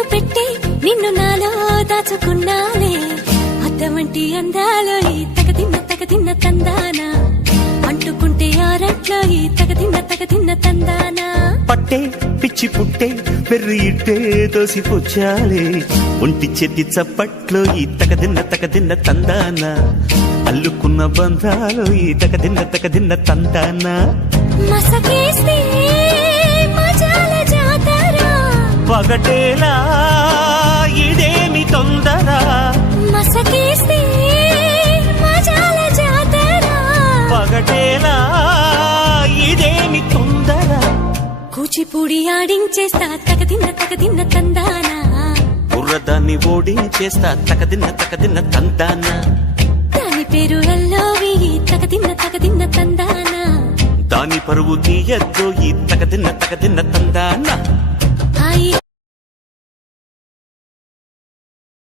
కన్ను పెట్టి నిన్ను నాలో దాచుకున్నాలే అద్దమంటి అందాలో ఈ తగదిన్న తందానా అంటుకుంటే ఆరట్లో ఈ తగదిన్న తందానా పట్టే పిచ్చి పుట్టే వెర్రి ఇట్టే దోసిపుచ్చాలే ఒంటి చేతి చప్పట్లో ఈ తగదిన్న తందానా అల్లుకున్న బంధాలు ఈ తగదిన్న తందానా మసకేస్తే మజాల జాతర పగటేలా ఇదేమి తొందర మసకేస్తే మజాల జాతర పగటేలా ఇదేమి తొందర కూచిపూడి ఆడించేస్తా తగదిన్న తందానా బుర్రదాన్ని ఓడించేస్తా తగదిన్న తందానా దాని పేరు ఎల్లోవి తగదిన్న తందానా దాని పరువు తీయద్దు ఈ తగదిన్న తందానా హాయి